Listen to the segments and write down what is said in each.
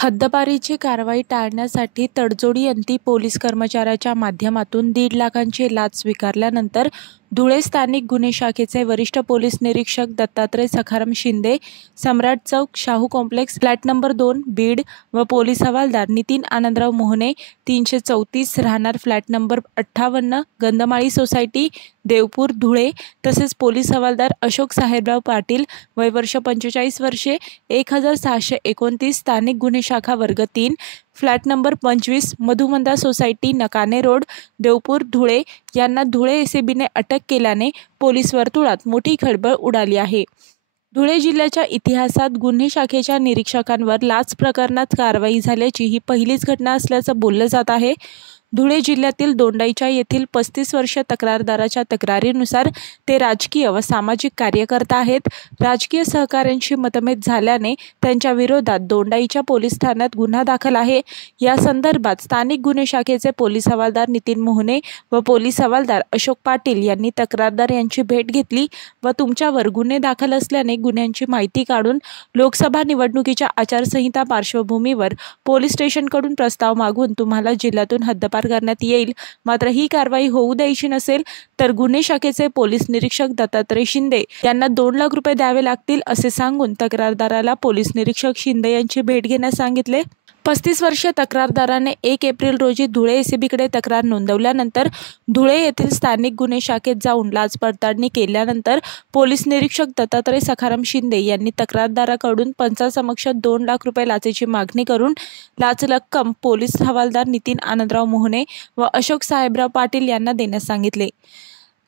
हद्दपारीची कारवाई टाळण्यासाठी तडजोडीअंती पोलीस कर्मचाऱ्याच्या माध्यमातून 1.5 लाखांची लाच स्वीकारल्यानंतर धुळे स्थानिक गुन्हे शाखेचे वरिष्ठ पोलीस निरीक्षक Dattatray Sakharam Shinde, Samrat Chowk, Shahu complex, flat number 2, Beed व पोलीस हवालदार नितीन आनंदराव मोहने 334 राहणार flat number 58, Gandhmali society, Deopur, Dhule तसेच पोलीस हवालदार अशोक साहेबराव पाटील वय वर्ष 45 वर्षे 1629 स्थानिक गुन्हे शाखा वर्ग 3 flat number 25 Madhumanda society Nakane road Deopur Dhule यांना धुळे एसीबीने अटक केल्याने पोलीस वर्तुळात मोठी खळबळ उडाली आहे। धुळे जिल्ह्याच्या इतिहासात गुन्हे शाखेच्या निरीक्षकांवर लाच प्रकरणात कारवाई झाल्याची ही पहिलीच घटना असल्याचं बोललं जात आहे। धुळे जिल्ह्यातील दोंडाईचा येथील 35 वर्षीय तक्रारदाराच्या तक्रारीनुसार ते राजकीय व सामाजिक कार्यकर्ता आहेत। राजकीय सहकाऱ्यांशी मतभेद झाल्याने त्यांच्या विरोधात दोंडाईच्या पोलीस ठाण्यात गुन्हा दाखल आहे। या संदर्भात स्थानिक गुन्हे शाखेचे पोलीस हवालदार नितीन मोहने व पोलीस हवालदार अशोक पाटील यांनी तक्रारदार यांची भेट घेतली व तुमच्यावर गुन्हे दाखल असल्याने गुन्ह्यांची माहिती काढून लोकसभा निवडणुकीच्या आचारसंहिता पार्श्वभूमीवर पोलीस स्टेशनकडून प्रस्ताव मागून तुम्हाला जिल्ह्यातून हद्दपार करण्यात येईल, मात्र ही कारवाई होऊ द्यायची नसेल तर गुन्हे शाखेचे पोलीस निरीक्षक दत्तात्रय शिंदे यांना 2 लाख रुपये द्यावे लागतील असे सांगून तक्रारदाराला पोलीस निरीक्षक शिंदे यांची भेट घेण्यास सांगितले। 35 वर्षीय तक्रारदाराने 1 एप्रिल रोजी धुळे एसीबीकडे तक्रार नोंदवल्यानंतर धुळे येथील स्थानिक गुन्हे शाखेत जाऊन लाच पडताळणी केल्यानंतर पोलीस निरीक्षक दत्तात्रय सखाराम शिंदे यांनी तक्रारदाराकडून पंचासमक्ष 2 लाख रुपये लाचेची मागणी करून लाच रक्कम पोलीस हवालदार नितीन आनंदराव मोहने व अशोक साहेबराव पाटील यांना देण्यास सांगितले।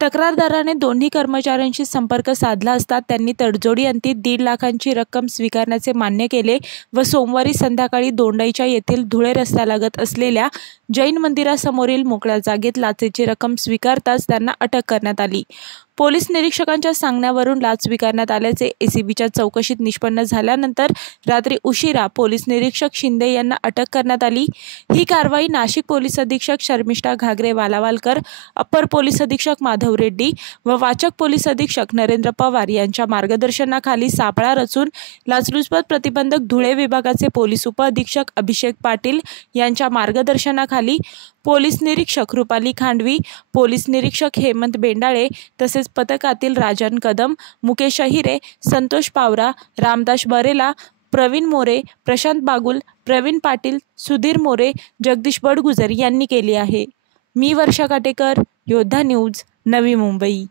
तक्रारदाराने दोन्ही कर्मचाऱ्यांशी संपर्क साधला असता त्यांनी तडजोडीअंती 1.5 लाखांची रक्कम स्वीकारण्याचे मान्य केले व सोमवारी संध्याकाळी दोंडाईच्या येथील धुळे रस्त्यालगत असलेल्या जैन मंदिरासमोरील मोकळ्या जागेत लाचेची रक्कम स्वीकारताच त्यांना अटक करण्यात आली। पोलीस निरीक्षकांच्या सांगण्यावरून लाच स्वीकारण्यात आल्याचे एसीबीच्या चौकशीत निष्पन्न झाल्यानंतर रात्री उशिरा पोलीस निरीक्षक शिंदे यांना अटक करण्यात आली। ही कारवाई नाशिक पोलीस अधीक्षक शर्मिष्ठा घागरे वालावालकर, अप्पर पोलीस अधीक्षक माधव रेड्डी व वाचक पोलीस अधीक्षक नरेंद्र पवार यांच्या मार्गदर्शनाखाली सापळा रचून लाचलुचपत प्रतिबंधक धुळे विभागाचे पोलीस उपअधीक्षक अभिषेक पाटील यांच्या मार्गदर्शनाखाली पोलीस निरीक्षक रुपाली खांडवी, पोलीस निरीक्षक हेमंत बेंडाळे तसेच पथकातील राजन कदम, मुकेश अहिरे, संतोष पावरा, रामदास बरेला, प्रवीण मोरे, प्रशांत बागुल, प्रवीण पाटील, सुधीर मोरे, जगदीश बडगुजर यांनी केली आहे। मी वर्षा काटेकर, योद्धा न्यूज, नवी मुंबई।